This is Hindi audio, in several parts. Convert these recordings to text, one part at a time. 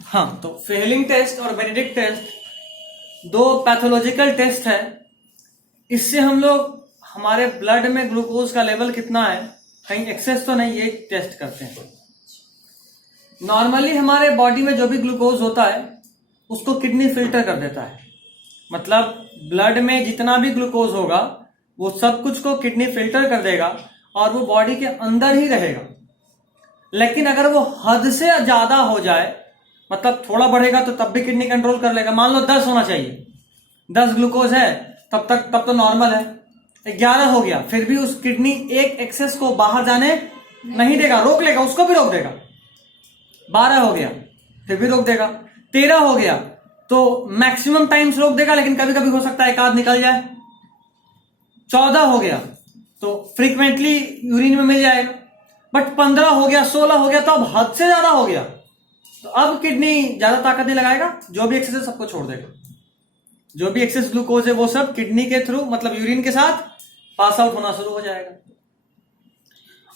हाँ, तो फेलिंग टेस्ट और बेनेडिक्ट टेस्ट दो पैथोलॉजिकल टेस्ट है। इससे हम लोग हमारे ब्लड में ग्लूकोज का लेवल कितना है, कहीं एक्सेस तो नहीं, ये टेस्ट करते हैं। नॉर्मली हमारे बॉडी में जो भी ग्लूकोज होता है उसको किडनी फिल्टर कर देता है। मतलब ब्लड में जितना भी ग्लूकोज होगा वो सब कुछ को किडनी फिल्टर कर देगा और वो बॉडी के अंदर ही रहेगा। लेकिन अगर वो हद से ज्यादा हो जाए, मतलब थोड़ा बढ़ेगा तो तब भी किडनी कंट्रोल कर लेगा। मान लो 10 होना चाहिए, 10 ग्लूकोज है तब तो नॉर्मल है। 11 हो गया, फिर भी उस किडनी एक एक्सेस को बाहर जाने नहीं देगा, रोक लेगा, उसको भी रोक देगा। 12 हो गया, फिर भी रोक देगा। 13 हो गया तो मैक्सिमम टाइम्स रोक देगा, लेकिन कभी कभी हो सकता है एक आध निकल जाए। 14 हो गया तो फ्रीक्वेंटली यूरिन में मिल जाएगा। बट 15 हो गया, 16 हो गया तो अब हद से ज्यादा हो गया, तो अब किडनी ज्यादा ताकत नहीं लगाएगा, जो भी एक्सेस है सबको छोड़ देगा। जो भी एक्सेस ग्लूकोज है वो सब किडनी के थ्रू, मतलब यूरिन के साथ पास आउट होना शुरू हो जाएगा।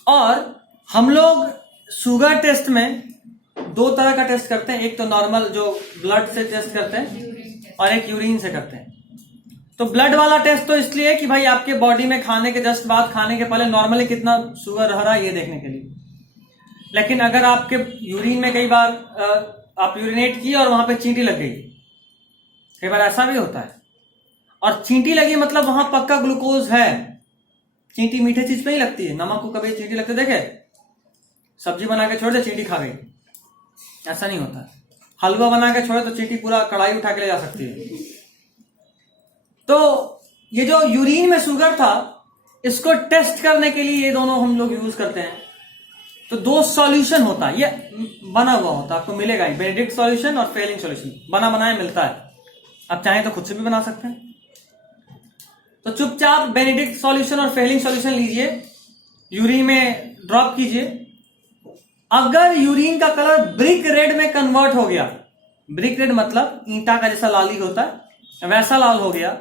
और हम लोग शुगर टेस्ट में दो तरह का टेस्ट करते हैं, एक तो नॉर्मल जो ब्लड से टेस्ट करते हैं और एक यूरिन से करते हैं। तो ब्लड वाला टेस्ट तो इसलिए है कि भाई आपके बॉडी में खाने के जस्ट बाद, खाने के पहले नॉर्मली कितना शुगर रह रहा है ये देखने के लिए। लेकिन अगर आपके यूरिन में कई बार आप यूरिनेट किए और वहां पे चींटी लग गई, कई बार ऐसा भी होता है, और चींटी लगी मतलब वहां पक्का ग्लूकोज है। चींटी मीठे चीज पे ही लगती है, नमक को कभी चींटी लगते देखे? सब्जी बना के छोड़ दे चींटी खा गई, ऐसा नहीं होता। हलवा बना के छोड़े तो चींटी पूरा कढ़ाई उठा के ले जा सकती है। तो ये जो यूरिन में शुगर था, इसको टेस्ट करने के लिए ये दोनों हम लोग यूज करते हैं। तो दो सॉल्यूशन होता है, ये बना हुआ होता है, आपको मिलेगा ही, बेनेडिक्ट सॉल्यूशन और फेलिंग सॉल्यूशन बना बनाया मिलता है। आप चाहें तो खुद से भी बना सकते हैं। तो चुपचाप बेनेडिक्ट सॉल्यूशन और फेलिंग सॉल्यूशन लीजिए, यूरिन में ड्रॉप कीजिए। अगर यूरिन का कलर ब्रिक रेड में कन्वर्ट हो गया, ब्रिक रेड मतलब ईंटा का जैसा लाली होता है वैसा लाल हो गया,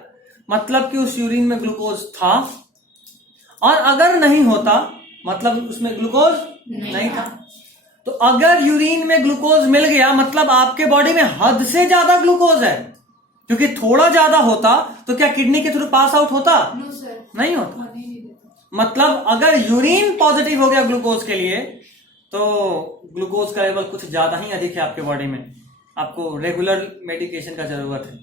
मतलब कि उस यूरिन में ग्लूकोज था। और अगर नहीं होता मतलब उसमें ग्लूकोज नहीं था। तो अगर यूरिन में ग्लूकोज मिल गया मतलब आपके बॉडी में हद से ज्यादा ग्लूकोज है, क्योंकि थोड़ा ज्यादा होता तो क्या किडनी के थ्रू पास आउट होता? नहीं होता। मतलब अगर यूरिन पॉजिटिव हो गया ग्लूकोज के लिए तो ग्लूकोज का लेवल कुछ ज्यादा ही अधिक है आपके बॉडी में, आपको रेगुलर मेडिकेशन का जरूरत है।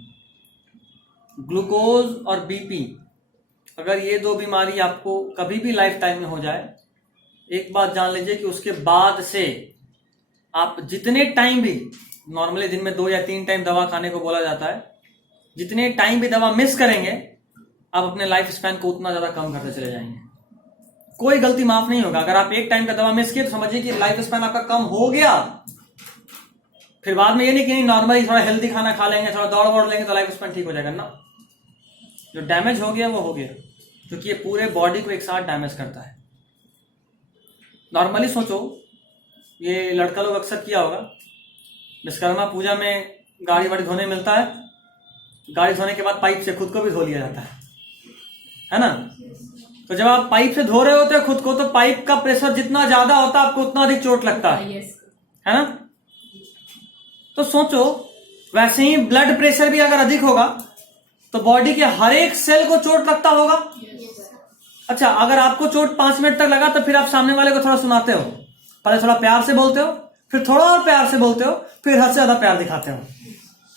ग्लूकोज और बीपी, अगर ये दो बीमारी आपको कभी भी लाइफ टाइम में हो जाए, एक बात जान लीजिए कि उसके बाद से आप जितने टाइम भी, नॉर्मली दिन में 2 या 3 टाइम दवा खाने को बोला जाता है, जितने टाइम भी दवा मिस करेंगे आप अपने लाइफ स्पैन को उतना ज्यादा कम करते चले जाएंगे। कोई गलती माफ नहीं होगा। अगर आप एक टाइम का दवा मिस किए तो समझिए कि लाइफ स्पैन आपका कम हो गया। फिर बाद में ये नहीं कि नहीं नॉर्मली थोड़ा हेल्दी खाना खा लेंगे, थोड़ा दौड़ वोड़ लेंगे तो लाइफ स्पैन ठीक हो जाएगा ना। जो डैमेज हो गया वो हो गया, क्योंकि ये पूरे बॉडी को एक साथ डैमेज करता है। नॉर्मली सोचो, ये लड़का लोग अक्सर किया होगा, विश्वकर्मा पूजा में गाड़ी वाड़ी धोने मिलता है, गाड़ी धोने के बाद पाइप से खुद को भी धो लिया जाता है ना। तो जब आप पाइप से धो रहे होते हैं खुद को, तो पाइप का प्रेशर जितना ज्यादा होता है आपको उतना अधिक चोट लगता है ना। तो सोचो वैसे ही ब्लड प्रेशर भी अगर अधिक होगा तो बॉडी के हर एक सेल को चोट लगता होगा। अच्छा, अगर आपको चोट 5 मिनट तक लगा तो फिर आप सामने वाले को थोड़ा सुनाते हो, पहले थोड़ा प्यार से बोलते हो, फिर थोड़ा और प्यार से बोलते हो, फिर हद से ज्यादा प्यार दिखाते हो,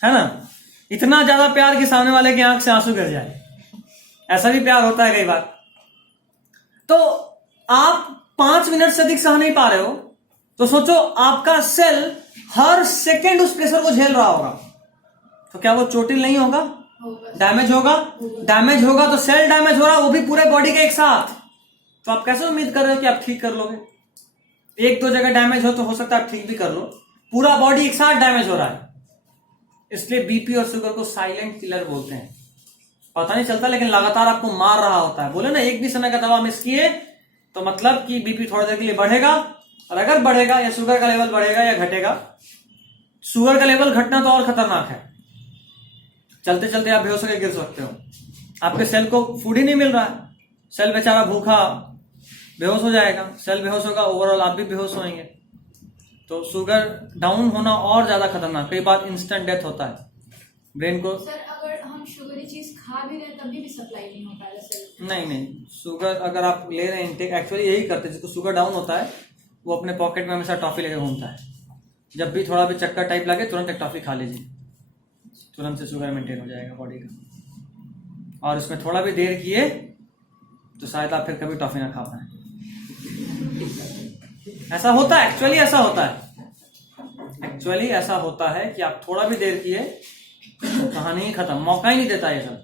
है ना। इतना ज्यादा प्यार कि सामने वाले की आंख से आंसू गिर जाए, ऐसा भी प्यार होता है कई बार। तो आप 5 मिनट से अधिक सह नहीं पा रहे हो, तो सोचो आपका सेल हर सेकेंड उस प्रेशर को झेल रहा होगा, तो क्या वो चोटिल नहीं होगा? डैमेज होगा। डैमेज होगा तो सेल डैमेज हो रहा, वो भी पूरे बॉडी के एक साथ। तो आप कैसे उम्मीद कर रहे हो कि आप ठीक कर लोगे? 1-2 जगह डैमेज हो तो हो सकता है आप ठीक भी कर लो, पूरा बॉडी एक साथ डैमेज हो रहा है। इसलिए बीपी और शुगर को साइलेंट किलर बोलते हैं। पता नहीं चलता लेकिन लगातार आपको मार रहा होता है। बोले ना, एक भी समय का दवा मिस किए तो मतलब कि बीपी थोड़ी देर के लिए बढ़ेगा, और अगर बढ़ेगा या शुगर का लेवल बढ़ेगा या घटेगा, शुगर का लेवल घटना तो और खतरनाक है। चलते चलते आप बेहोश होकर गिर सकते हो, आपके सेल को फूड ही नहीं मिल रहा है, सेल बेचारा भूखा बेहोश हो जाएगा, सेल बेहोश होगा, ओवरऑल आप भी बेहोश होंगे। तो शुगर डाउन होना और ज्यादा खतरनाक, कई बार इंस्टेंट डेथ होता है ब्रेन को। सर अगर हम शुगरी चीज खा भी रहे तभी भी सप्लाई नहीं होता है सेल? नहीं, शुगर अगर आप ले रहे हैं इनटेक, एक्चुअली यही करते हैं जिसको शुगर डाउन होता है वो अपने पॉकेट में हमेशा टॉफी लेके घूमता है। जब भी थोड़ा भी चक्कर टाइप लगे तुरंत एक टॉफी खा लीजिए, तुरंत से शुगर मेंटेन हो जाएगा बॉडी का। और उसमें थोड़ा भी देर किए तो शायद आप फिर कभी टॉफी ना खा पाए। ऐसा होता है, एक्चुअली ऐसा होता है कि आप थोड़ा भी देर किए तो कहानी ही खत्म, मौका ही नहीं देता ये सब।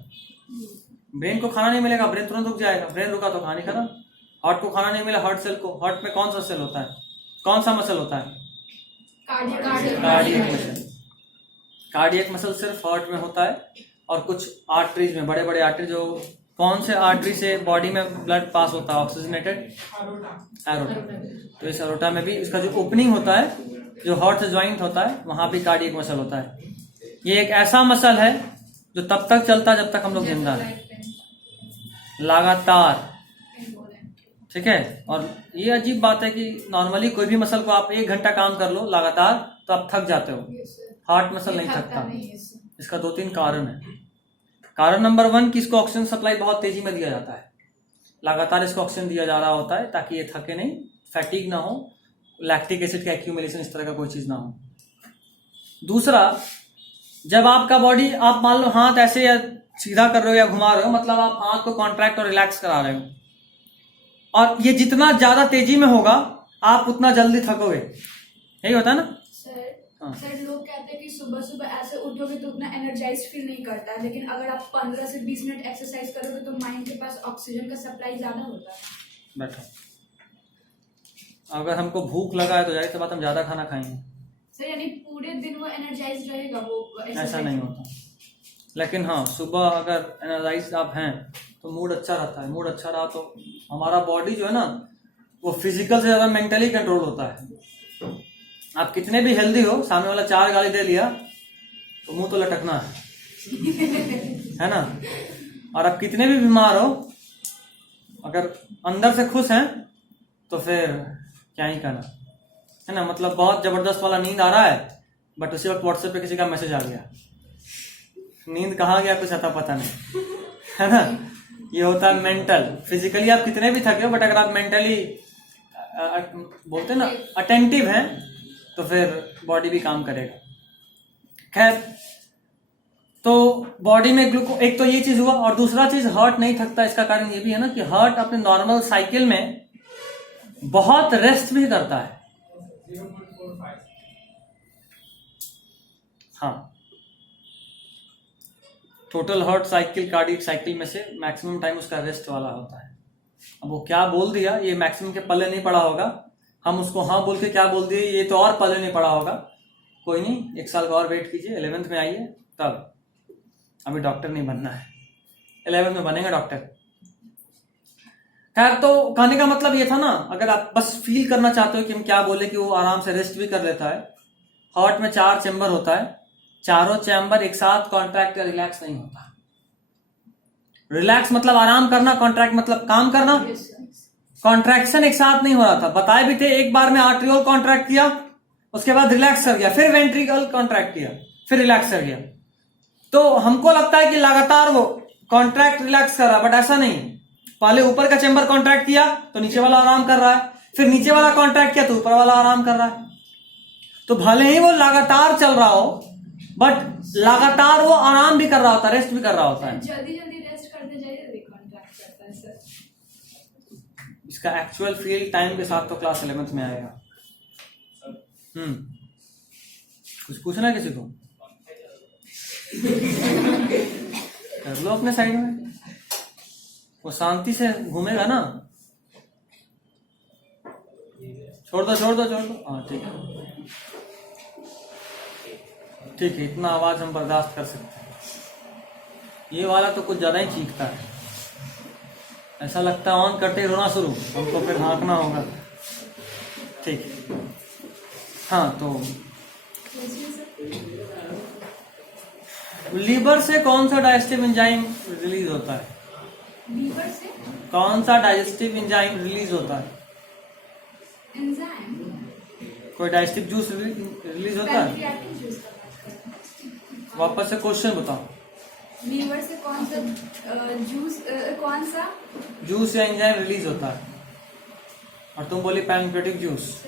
ब्रेन को खाना नहीं मिलेगा, ब्रेन तुरंत रुक जाएगा, ब्रेन रुका तो कहानी खत्म। हार्ट को खाना नहीं मिला, हार्ट सेल को, हार्ट में कौन सा सेल होता है, कौन सा मसल होता है? Cardiac muscle. कार्डियक मसल सिर्फ हार्ट में होता है और कुछ आर्टरीज में, बड़े बड़े आर्टरी, जो कौन से आर्टरी से बॉडी में ब्लड पास होता है ऑक्सीजनेटेड? एरोटा। तो इस एरोटा में भी इसका जो ओपनिंग होता है, जो हार्ट से ज्वाइंट होता है, वहां भी कार्डियक मसल होता है। ये एक ऐसा मसल है जो तब तक चलता है जब तक हम लोग जिंदा हैं, लगातार। ठीक है। और ये अजीब बात है कि नॉर्मली कोई भी मसल को आप 1 घंटा काम कर लो लगातार तो आप थक जाते हो, हार्ट मसल नहीं थकता। इसका 2-3 कारण है। कारण नंबर 1 कि इसको ऑक्सीजन सप्लाई बहुत तेजी में दिया जाता है, लगातार इसको ऑक्सीजन दिया जा रहा होता है ताकि ये थके नहीं, फैटिग ना हो, लैक्टिक एसिड का एक्यूमुलेशन इस तरह का कोई चीज ना हो। दूसरा, जब आपका बॉडी, आप मान लो हाथ ऐसे या सीधा कर रहे हो या घुमा रहे हो, मतलब आप हाथ को कॉन्ट्रैक्ट और रिलैक्स करा रहे हो, और ये जितना ज्यादा तेजी में होगा आप उतना जल्दी थकोगे। यही होता है ना सर? हाँ। सर लोग कहते हैं कि सुबह सुबह ऐसे उठोगे तो उतना एनर्जाइज फील नहीं करता है, लेकिन अगर आप 15 से 20 मिनट एक्सरसाइज करोगे तो माइंड के पास ऑक्सीजन का सप्लाई ज्यादा होता है। बैठो, अगर हमको भूख लगा है तो जाहिर सी बात हम ज्यादा खाना खाएंगे सर, यानी पूरे दिन वो एनर्जाइज रहेगा वो? ऐसा नहीं होता, लेकिन हाँ सुबह अगर एनर्जाइज आप हैं तो मूड अच्छा रहता है। मूड अच्छा रहा तो हमारा बॉडी जो है ना वो फिजिकल से ज्यादा मेंटली कंट्रोल होता है। आप कितने भी हेल्दी हो, सामने वाला 4 गाली दे लिया तो मुंह तो लटकना है ना। और आप कितने भी बीमार हो, अगर अंदर से खुश हैं तो फिर क्या ही कहना है ना। मतलब बहुत जबरदस्त वाला नींद आ रहा है बट उसी वक्त व्हाट्सएप पे किसी का मैसेज आ गया, नींद कहाँ गया कुछ आता पता नहीं, है ना। ये होता है मेंटल। फिजिकली आप कितने भी थके हो बट अगर आप मेंटली बोलते ना अटेंटिव हैं तो फिर बॉडी भी काम करेगा। खैर, तो बॉडी में ग्लूको, एक तो ये चीज हुआ, और दूसरा चीज हार्ट नहीं थकता। इसका कारण ये भी है ना कि हार्ट अपने नॉर्मल साइकिल में बहुत रेस्ट भी करता है। हाँ, total heart cycle, cardiac cycle में से मैक्सिमम टाइम उसका रेस्ट वाला होता है। अब वो क्या बोल दिया, ये मैक्सिमम के पल्ले नहीं पड़ा होगा, हम उसको हाँ बोल के क्या बोल दिए ये तो और पल्ले नहीं पड़ा होगा। कोई नहीं, 1 साल का और वेट कीजिए, 11th में आइए तब। अभी डॉक्टर नहीं बनना है, 11th में बनेगा डॉक्टर। खैर, तो कहने का मतलब ये था ना, अगर आप बस फील करना चाहते हो कि हम क्या बोले कि वो आराम से रेस्ट भी कर लेता है। हार्ट में 4 चैम्बर होता है, चारों चैम्बर एक साथ कॉन्ट्रैक्ट या रिलैक्स नहीं होता। रिलैक्स मतलब आराम करना, कॉन्ट्रैक्ट मतलब काम करना। कॉन्ट्रैक्शन एक साथ नहीं हो रहा था, बताए भी थे। एक बार में आर्ट्रियोल कॉन्ट्रैक्ट किया, उसके बाद रिलैक्स कर गया, फिर वेंट्रिकल कॉन्ट्रैक्ट किया, फिर रिलैक्स कर गया। तो हमको लगता है कि लगातार वो कॉन्ट्रैक्ट रिलैक्स कर रहा है, बट ऐसा नहीं। पहले ऊपर का चैम्बर कॉन्ट्रैक्ट किया तो नीचे वाला आराम कर रहा है, फिर नीचे वाला कॉन्ट्रैक्ट किया तो ऊपर वाला आराम कर रहा है। तो भले ही वो लगातार चल रहा हो बट लगातार वो आराम भी कर रहा होता है, रेस्ट भी कर रहा होता है। जल्दी जल्दी रेस्ट करते जाइए, कॉन्ट्रैक्ट करता है सर। इसका एक्चुअल फील टाइम के साथ तो क्लास 11th में आएगा। कुछ पूछना है किसी को? कर लो अपने साइड में, वो शांति से घूमेगा ना। छोड़ दो छोड़ दो छोड़ दो। हाँ ठीक है ठीक है, इतना आवाज हम बर्दाश्त कर सकते हैं। ये वाला तो कुछ ज्यादा ही चीखता है, ऐसा लगता है ऑन करते ही रोना शुरू, हमको फिर हाँकना होगा। ठीक है, हाँ तो लीवर से कौन सा डाइजेस्टिव एंजाइम रिलीज होता है? लीवर से कौन सा डाइजेस्टिव एंजाइम रिलीज होता है? एंजाइम कोई डाइजेस्टिव जूस रिलीज होता है? पैंक्रियाटिक जूस का बात कर रहे हैं। वापस से क्वेश्चन बताओ। लीवर से कौन सा जूस या एंजाइम रिलीज होता है, और तुम बोली पैनक्रियाटिक जूस।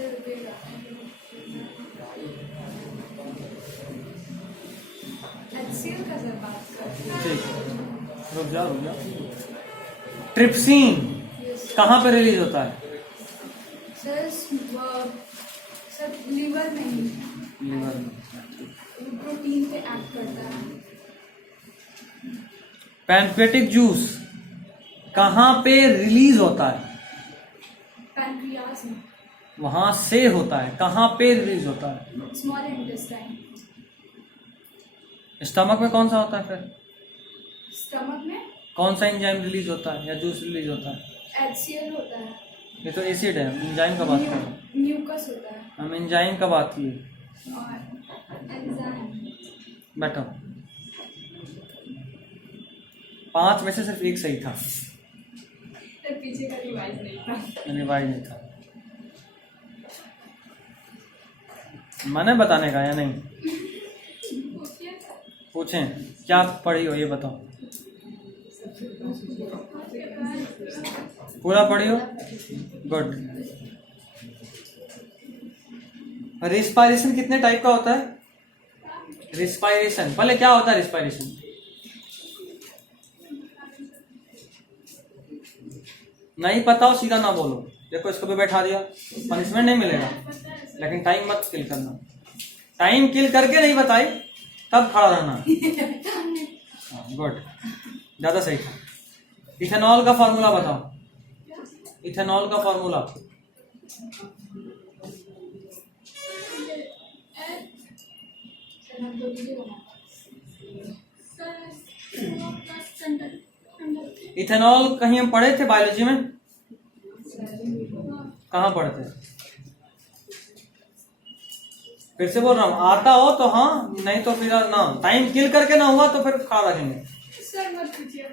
HCl का सर बात करते हैं। ठीक, रुक जा। ट्रिप्सिन कहाँ पे रिलीज होता है? सर लीवर में ही, लीवर में। प्रोटीन पे एक्ट करता है। पैनक्रियाटिक जूस कहाँ पे रिलीज होता है? पैनक्रियास में, वहां से होता है, कहाँ पे रिलीज होता है? Small intestine. स्टमक में कौन सा होता है फिर? स्टमक में कौन सा एंजाइम रिलीज होता है या जूस रिलीज होता है? HCl होता है। ये तो एसिड है, एंजाइम का बात कर रहे हैं। म्यूकस होता है हम एंजाइम का बात किए। और एंजाइम। बैठो। 5 में से सिर्फ एक सही था, तो पीछे का रिवाइज नहीं था। रिवाइज नहीं था। मैंने बताने का या नहीं? पूछें क्या पढ़ी हो ये बताओ। पूरा पढ़ी हो? गुड। रिस्पायरेशन कितने टाइप का होता है? रिस्पायरेशन, पहले क्या होता है रिस्पायरेशन? नहीं पता हो सीधा ना बोलो। देखो इसको भी बैठा दिया, पनिशमेंट नहीं मिलेगा, लेकिन टाइम मत किल करना। टाइम किल करके नहीं बताई तब खड़ा रहना। गुड, ज्यादा सही था। इथेनॉल का फॉर्मूला बताओ। इथेनॉल का फॉर्मूला इथेनॉल कहीं हम पढ़े थे बायोलॉजी में? कहाँ पढ़े थे? फिर से बोल रहा हूँ, आता हो तो हाँ, नहीं तो फिर ना। टाइम किल करके ना हुआ तो फिर खड़ा रखेंगे। सर मत पूछिए।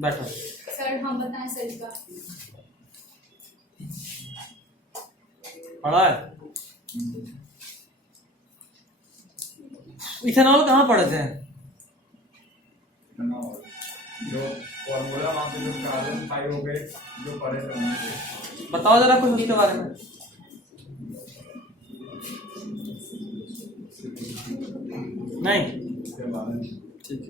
बैठो। सर हम बताएं सर इसका। पढ़ा है? इथेनॉल कहाँ पढ़े थे? जो फॉर्मूला वहां पे जो कार्बन 5 हो गए जो पढ़े थे। बताओ जरा कुछ उसके बारे में। नहीं, ठीक है।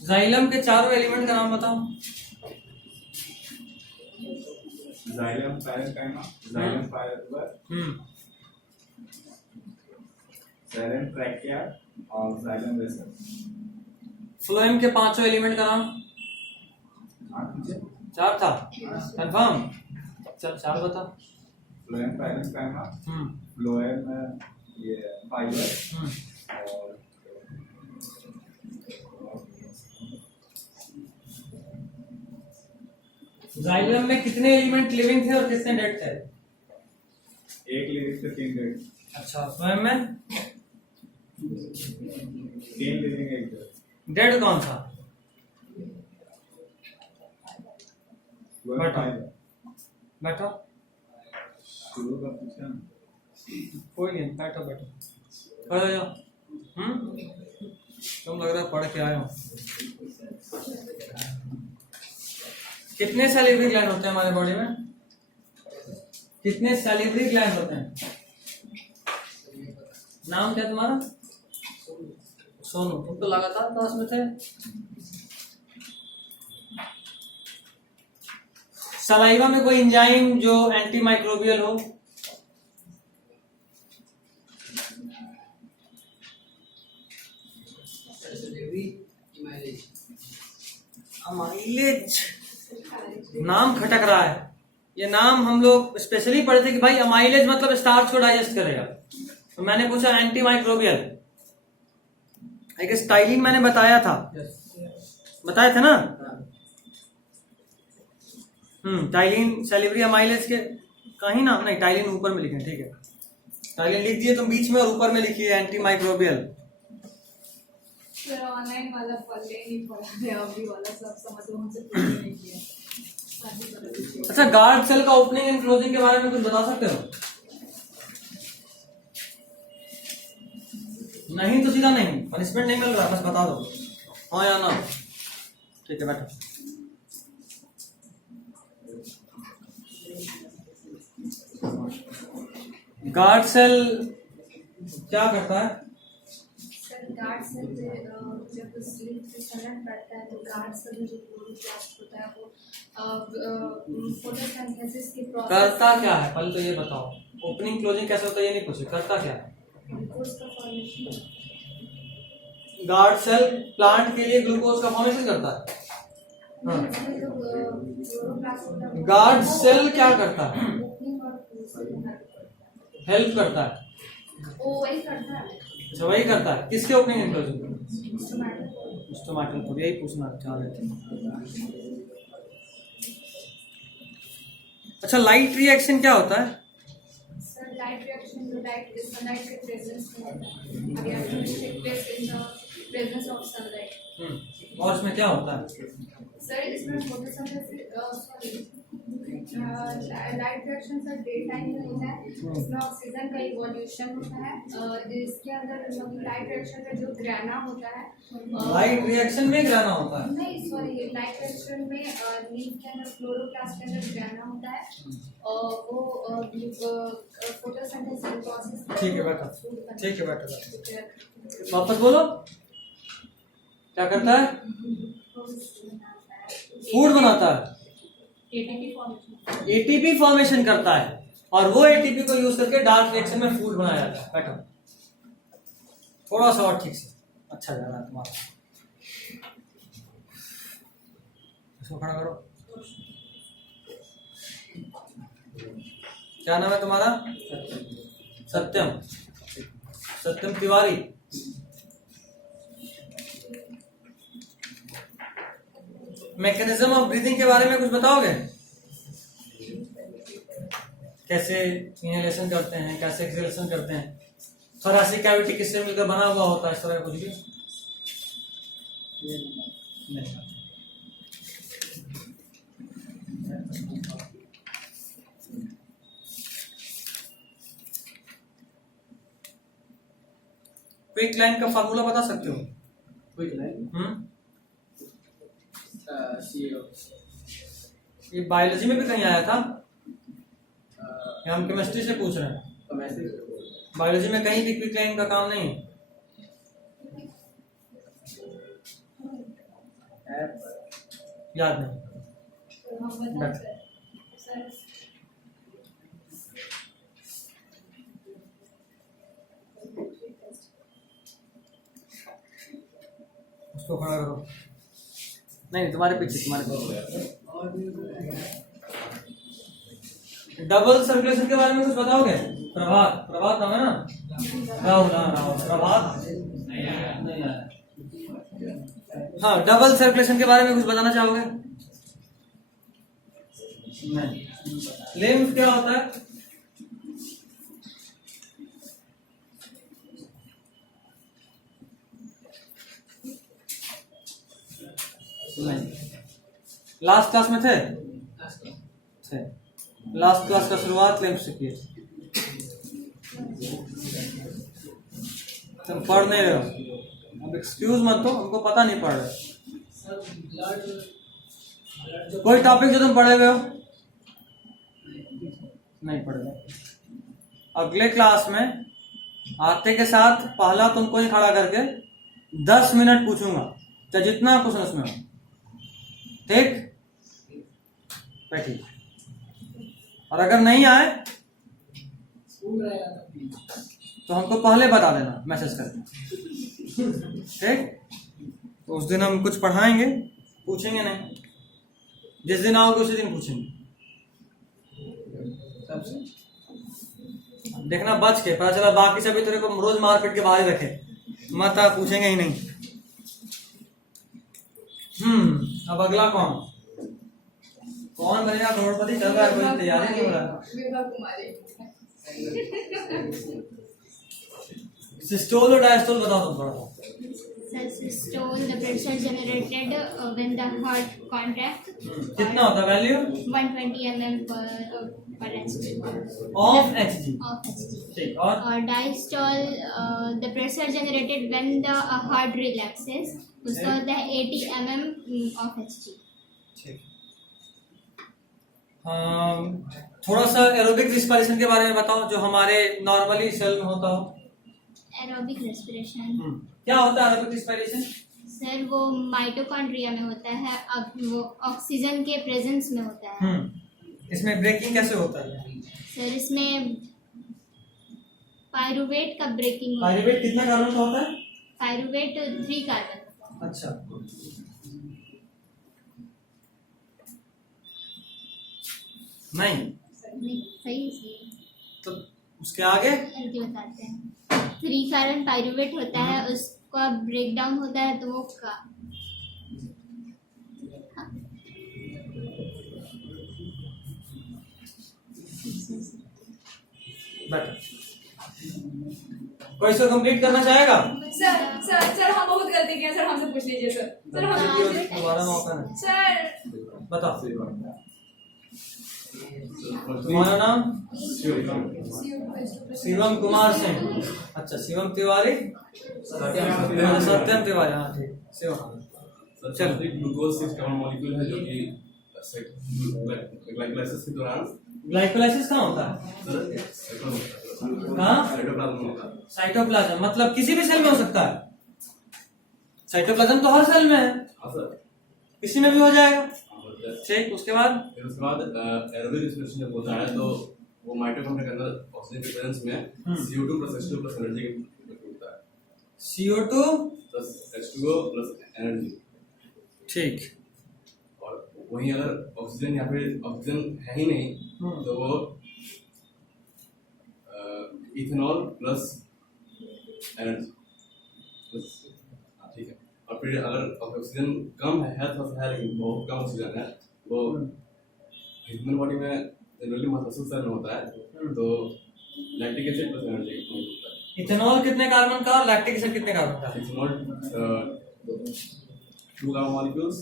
जाइलम के चारों एलिमेंट का नाम बताओ। Xylem parenchyma, xylem fibre, xylem trachea और जाइलम वेसल। फ्लोएम के 5 एलिमेंट का नाम? 4 था, कंफर्म? चल 4 बता। फ्लोएम पैरेंकाइमा, फ्लोएम ये फाइबर और जाइलम में कितने एलिमेंट लिविंग थे और कितने डेड थे? 1 लिविंग से 3 डेड। अच्छा, फ्लोएम में 3 लिविंग 1 डेड। डेड कौन था? बैठो बैठो, शुरू का पूछा ना। कोई नहीं, बैठो बैठो, खड़े हो जाओ। तुम लग रहा है पढ़ के आए हो। कितने सैलिवरी ग्लैंड होते हैं हमारे बॉडी में? कितने सैलिवरी ग्लैंड होते हैं? नाम क्या तुम्हारा? सोनू। तुम तो लगातार क्लास में थे। सलाइवा में कोई एंजाइम जो एंटी माइक्रोबियल हो? अमाइलेज नाम खटक रहा है। ये नाम हम लोग स्पेशली पढ़े थे कि भाई अमाइलेज मतलब स्टार्च को डाइजेस्ट करेगा, तो मैंने पूछा एंटी माइक्रोबियल। एक स्टाइलिन मैंने बताया था, बताया था ना? टाइलिन सैलिवरी अमाइलेज के कहीं नाम नहीं, टाइलिन ऊपर में लिखे, ठीक है। टाइलिन लिख दिए तुम बीच में और ऊपर में लिखिए एंटी माइक्रोबियल। ऑनलाइन वाला पढ़ ले नहीं पढ़ा है अभी वाला सब समझ लो हमसे पूछ नहीं किया शादी करो। अच्छा, गार्ड सेल का ओपनिंग एंड क्लोजिंग के बारे में कुछ बता सकते हो? नहीं तो सीधा नहीं, पनिशमेंट नहीं मिल रहा, बस बता दो हाँ या ना। ठीक है बैठो। गार्ड सेल क्या करता है? सर गार्ड सेल जब स्लीप से करंट पड़ता है तो गार्ड सेल जो क्लोरोप्लास्ट होता है वो फोटोसिंथेसिस की प्रोसेस करता क्या है पहले तो ये बताओ। ओपनिंग क्लोजिंग कैसे होता है ये नहीं पूछे, करता क्या है? ग्लूकोज का फॉर्मेशन। गार्ड सेल प्लांट के लिए ग्लूकोज का फॉर्मेशन करता है। हाँ। क्लोरोप्लास्ट होता है गार्ड सेल क्या करता है? ओपनिंग और क्लोजिंग हेल्प करता है। वो वही करता है अच्छा वही करता है, किसके ओपनिंग एंड क्लोजिंग? टमाटर। टमाटर को, यही पूछना चाह रहे थे। अच्छा, लाइट रिएक्शन क्या होता है? सर लाइट रिएक्शन जो लाइट सनलाइट के प्रेजेंस में होता है। Reaction take place in the presence of sunlight. और इसमें क्या होता है? सर इसमें photosynthesis light reaction sir day time में होता है। इसमें ऑक्सीजन का इवोल्यूशन होता है। इसके अंदर लाइट रिएक्शन में जो ग्रेना होता है लाइट रिएक्शन में ग्रेना होता है? नहीं सॉरी, लाइट रिएक्शन में लीफ के अंदर क्लोरोप्लास्ट के अंदर ग्रेना होता है और वो फोटोसिंथेसिस प्रोसेस। ठीक है बैठो, ठीक है बैठो। वापस बोलो, क्या करता है? फूड बनाता है, एटीपी फॉर्मेशन करता है और वो एटीपी को यूज करके डार्क रिएक्शन में फूड बनाया जाता है। बैठो थोड़ा सा और ठीक से, अच्छा जा रहा है तुम्हारा। इसको खड़ा करो। क्या नाम है तुम्हारा? सत्यम। सत्यम तिवारी। मैकेनिज्म ऑफ ब्रीदिंग के बारे में कुछ बताओगे? कैसे इनहेलेशन करते हैं, कैसे एक्सहेलेशन करते हैं, थोरेसिक कैविटी किससे मिलकर बना हुआ होता है, इस तरह का कुछ भी नहीं। क्विक लाइन का फार्मूला बता सकते हो? क्विक लाइन ये बायोलॉजी में भी कहीं आया था, हम केमिस्ट्री से पूछ रहे हैं। बायोलॉजी में कहीं भी क्विक लाइन का काम नहीं है। याद नहीं। उसको खड़ा करो। नहीं तुम्हारे पीछे, तुम्हारे पीछे। डबल सर्कुलेशन के बारे में कुछ बताओगे? प्रभात, प्रभात नाम है ना? राहुल, राहुल प्रभात नहीं आया। हाँ, डबल सर्कुलेशन के बारे में कुछ बताना चाहोगे? नहीं। लिम्फ क्या होता है? नहीं। लास्ट क्लास में थे? लास्ट क्लास का शुरुआत लिम्फ से किए। तुम पढ़ नहीं रहे हो, अब एक्सक्यूज मत दो, हमको पता नहीं पढ़ रहे। कोई टॉपिक जो तुम पढ़े हुए हो? नहीं पढ़ रहे। अगले क्लास में आते के साथ पहला तुमको ही खड़ा करके 10 मिनट पूछूंगा, चाहे जितना क्वेश्चन उसमें हो। ठीक, बैठिए। और अगर नहीं आए तो हमको पहले बता देना मैसेज करके। ठीक, तो उस दिन हम कुछ पढ़ाएंगे, पूछेंगे नहीं। जिस दिन आओगे उसी दिन पूछेंगे। देखना बच के, पता चला बाकी सभी तेरे को रोज मार्केट के बाहर ही रखे, मत पूछेंगे ही नहीं। अब अगला कौन बनेगा करोड़पति? चल रहा है, कोई तैयारी नहीं हो रहा। विभा कुमारी। सिस्टोल और डायस्टोल बताओ तुम थोड़ा। systole, the pressure generated when the heart contracts. कितना होता है value 120 mm per hg. Of Hg? Of hg. ठीक, और Diastole, the pressure generated when the heart relaxes. उसका होता है 80 mm of hg. ठीक। थोड़ा सा एरोबिक रिस्पिरेशन के बारे में बताओ जो हमारे नॉर्मली सेल में होता हो। Aerobic respiration. क्या होता है एरोबिक रिस्पिरेशन? सर वो माइटोकॉन्ड्रिया में होता है, अब वो ऑक्सीजन के प्रेजेंस में होता है। इसमें ब्रेकिंग कैसे होता है? सर इसमें पायरुवेट का ब्रेकिंग होता है। पायरुवेट कितना कार्बन का होता है? Pyruvate 3 carbon. अच्छा, नहीं नहीं, सही सही तो उसके आगे करके बताते हैं। 3 कार्बन पायरुवेट होता है, उसका ब्रेक डाउन होता है तो वो का बेटर। कोई इसको कंप्लीट करना चाहेगा? सर सर सर हम बहुत गलती किए सर, हमसे पूछ लीजिए सर। सर हम दोबारा मौका नहीं। सर बताओ तुम्हारा नाम? शिवम कुमार सिंह। अच्छा, शिवम तिवारी, सत्यम तिवारी। हाँ ठीक, शिवम। चलो, ग्लूकोज एक कॉमन मॉलिक्यूल है जो कि ग्लाइकोलाइसिस के दौरान ग्लाइकोलाइसिस कहाँ होता है? कहाँ? साइटोप्लाज्म होता है। साइटोप्लाज्म मतलब किसी भी सेल में हो सकता है। साइटोप्लाज्म तो हर सेल में है, हाँ सर, किसी में भी हो जाएगा। फिर ठीक, उसके बाद उसके बाद एरोबिक रेस्पिरेशन जब होता है तो वो माइटोकॉन्ड्रिया के अंदर ऑक्सीजन के प्रेजेंस में CO2 + H2 + एनर्जी होता है। CO2 + H2O + energy. ठीक, और वहीं अगर ऑक्सीजन या फिर ऑक्सीजन है ही नहीं तो वो इथेनॉल + एनर्जी। ठीक है, और फिर अगर ऑक्सीजन कम है थोड़ा सा है लेकिन बहुत कम ऑक्सीजन है, वो ह्यूमन बॉडी में जनरली मसल सेल में होता है तो लैक्टिक एसिड + एनर्जी होता है। इथेनॉल कितने कार्बन का और लैक्टिक एसिड कितने कार्बन का? इथेनॉल 2 कार्बन मॉलिक्यूल्स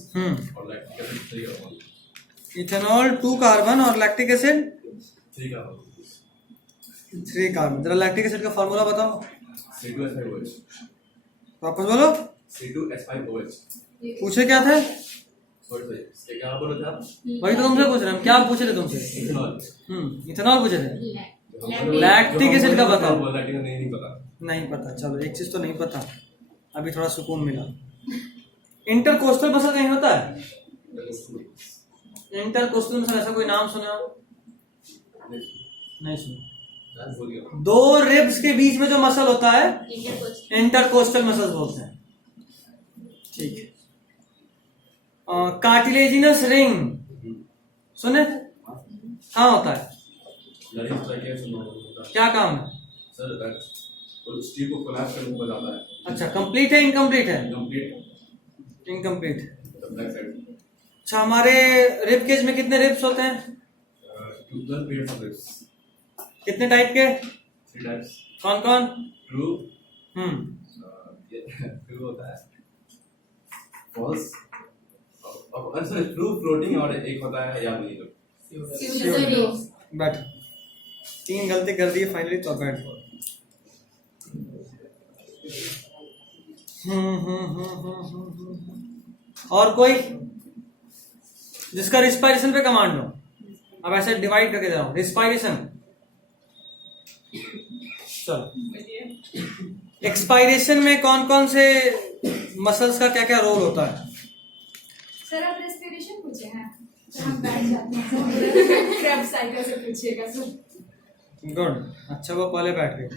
और lactic acid 3 carbon molecules. Ethanol 2 carbon और लैक्टिक एसिड 3 कार्बन 3 कार्बन। जरा लैक्टिक एसिड का फार्मूला बताओ। C2H5OH। वापस बोलो। C2H5OH। पूछे क्या थे? सॉरी इसके क्या बोल रहे थे आप? वही तो तुमसे पूछ रहे हैं। क्या पूछे थे तुमसे? इथेनॉल। इथेनॉल पूछे थे। लैक्टिक एसिड का बताओ। लैक्टिक नहीं पता। नहीं पता, चलो एक चीज तो नहीं पता, अभी थोड़ा सुकून मिला। इंटरकोस्टल मसल कहीं होता है? इंटरकोस्टल मसल ऐसा कोई नाम सुने हो? नहीं सुना। 2 रिब्स के बीच में जो मसल होता है इंटरकोस्टल मसल बोलते हैं। ठीक है। कार्टिलेजिनस रिंग सुने? कहाँ होता है? क्या काम है? सर स्टील को कोलैप्स करने को बताता है। अच्छा, कंप्लीट है इनकम्प्लीट है? Complete incomplete. Back side. अच्छा, हमारे रिब केज में कितने रिब्स होते हैं? 12 पेयर्स ऑफ रिब्स। कितने टाइप के? 3 टाइप्स। कौन कौन? ट्रू हम्म ट्रू होता है, फॉल्स और सर ट्रू फ्लोटिंग और एक होता है याद नहीं तो। बैठ। 3 गलती कर दी फाइनली, तो बैठ। और कोई जिसका रिस्पायरेशन पे कमांड हो? अब ऐसे डिवाइड करके दे रहा हूं। रिस्पायरेशन, चलो एक्सपायरेशन में कौन कौन से मसल्स का क्या क्या रोल होता है? सर आप रेस्पिरेशन पूछे हैं, सर हम बैठ जाते हैं। क्रैब साइकिल से पूछिएगा सर। गुड, अच्छा वो पहले बैठ गए।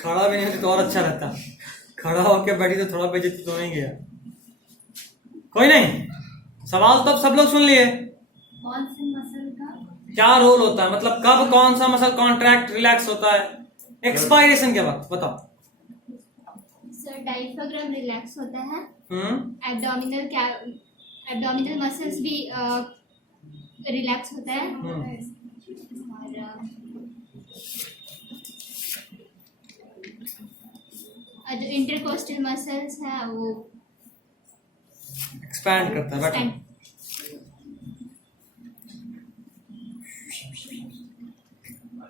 खड़ा भी नहीं होती तो और अच्छा रहता। खड़ा होके बैठी तो थोड़ा बेइज्जती तो नहीं गया। कोई नहीं, सवाल तो अब सब लोग सुन लिए। कौन से मसल का क्या रोल होता है, मतलब कब कौन सा मसल कॉन्ट्रैक्ट रिलैक्स होता है एक्सपायरेशन के वक्त? बताओ। सर डायफ्राग्राम रिलैक्स होता है, एब्डोमिनल मसल्स भी रिलैक्स होता है, और जो इंटरकोस्टल मसल्स है वो एक्सपैंड करता है। बैठो। stand-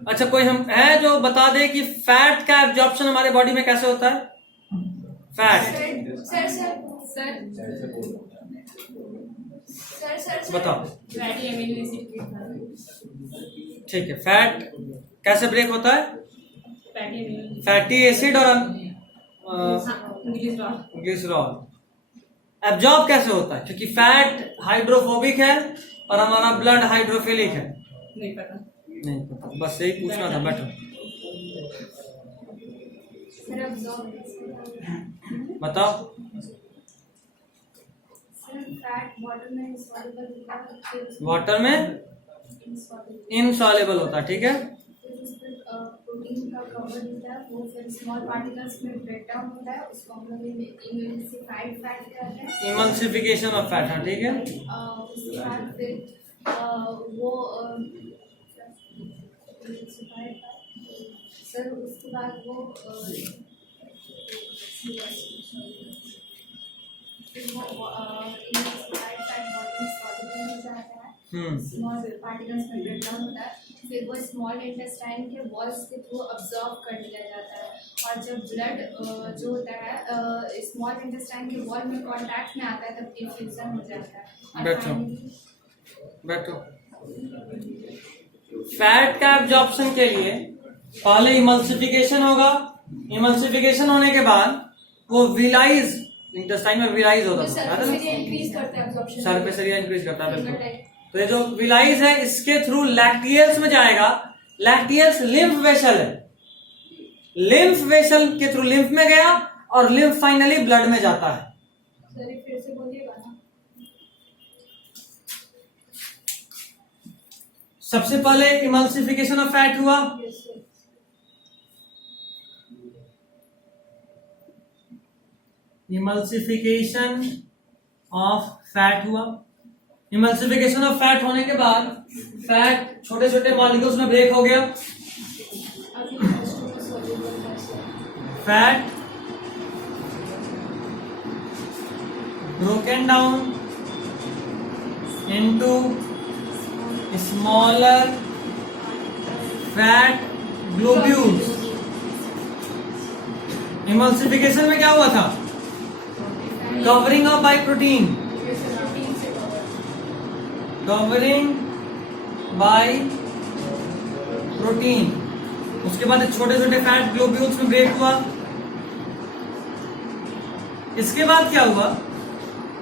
अच्छा, कोई हम है जो बता दे कि फैट का एब्जॉर्प्शन हमारे बॉडी में कैसे होता है? Fat sir sir sir sir sir बताओ। फैटी एमिनो एसिड के ठीक है, फैट कैसे ब्रेक होता है? फैटी एमिनो फैटी एसिड और ग्लिसरॉल। एब्जॉर्ब कैसे होता है? क्योंकि फैट हाइड्रोफोबिक है और हमारा ब्लड हाइड्रोफिलिक है। नहीं पता नहीं पता, बस यही पूछना था। बैठो। सर अब्सॉर्ब बताओ। सर फैट वाटर में सॉल्युबल होता है वाटर में इनसॉल्युबल होता है, ठीक है। प्रोटीन का कवर होता है वो फिर स्मॉल पार्टिकल्स में ब्रेक डाउन होता है उसको हम लोग इमल्सिफाइड फैट कहते हैं। इमल्सिफिकेशन ऑफ फैट, हाँ ठीक है। उसके बाद फिर वो emulsified fat, सर उसके बाद वो emulsified fat बॉडी में soluble हो जाता है, स्मॉल पार्टिकल्स में ब्रेक डाउन होता है, फिर वो स्मॉल इंटेस्टाइन के वॉल्स के थ्रू अब्जॉर्ब कर लिया जाता है और जब ब्लड जो होता है स्मॉल इंटेस्टाइन के वॉल में कांटेक्ट में आता है तब डिफ्यूजन हो जाता है। और बैठो। finally- बैठो। फैट का एब्जॉर्प्शन के लिए पहले इमल्सिफिकेशन होगा। इमल्सिफिकेशन होने के बाद वो विलाइज इंटेस्टाइन में विलाइज होता है, याद है ना? इंक्रीज करता है absorption। सरफेस एरिया इंक्रीज करता है, बिल्कुल। तो ये जो विलाइज है इसके थ्रू लैक्टियल्स में जाएगा। लैक्टियल्स लिम्फ वेसल है, लिम्फ वेसल के थ्रू लिम्फ में गया और लिम्फ फाइनली ब्लड में जाता है। सर एक फिर से बोलिएगा ना। सबसे पहले इमल्सिफिकेशन ऑफ फैट हुआ, Yes, sir. Emulsification of fat हुआ। इमल्सिफिकेशन ऑफ फैट होने के बाद फैट छोटे छोटे मॉलिक्यूल्स में ब्रेक हो गया। अभी first में soluble है, sir. Fat broken down into smaller fat globules। Emulsification में क्या हुआ था? Covering up by protein, Yes, sir. Protein से cover. Covering bye protein. उसके बाद छोटे छोटे फैट ग्लोब्यूल्स में ब्रेक हुआ। इसके बाद क्या हुआ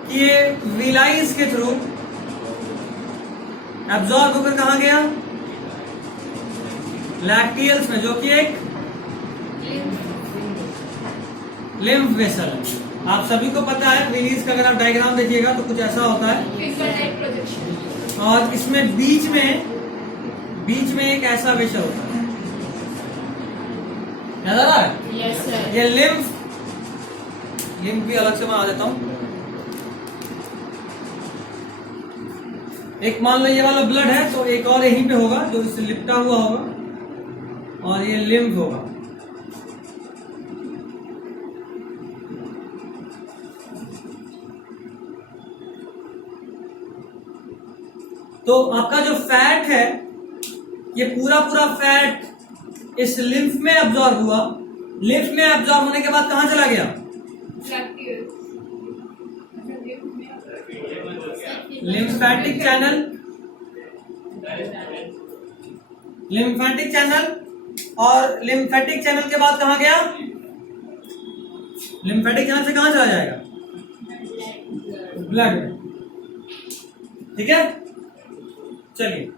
कि ये विलाइज के थ्रू एब्जॉर्ब होकर कहा गया? लैक्टियल्स में, जो कि एक लिम्फ वेसल है। आप सभी को पता है विलीज का अगर आप डायग्राम देखिएगा तो कुछ ऐसा होता है Finger-like projection. और इसमें बीच में एक ऐसा वेसल होता है, याद आ रहा है? Yes, sir. ये लिम्फ भी अलग से बना देता हूं। एक मान लो ये वाला ब्लड है तो एक और यहीं पे होगा जो इससे लिपटा हुआ होगा और ये लिम्फ होगा। तो आपका जो फैट है ये पूरा फैट इस लिम्फ में अब्जॉर्ब हुआ। लिम्फ में अब्जॉर्ब होने के बाद कहां चला गया? लिम्फेटिक चैनल, लिम्फेटिक चैनल, और लिम्फेटिक चैनल के बाद कहां गया? लिम्फेटिक चैनल से कहां चला जाएगा? ब्लड में, ठीक है। चलिए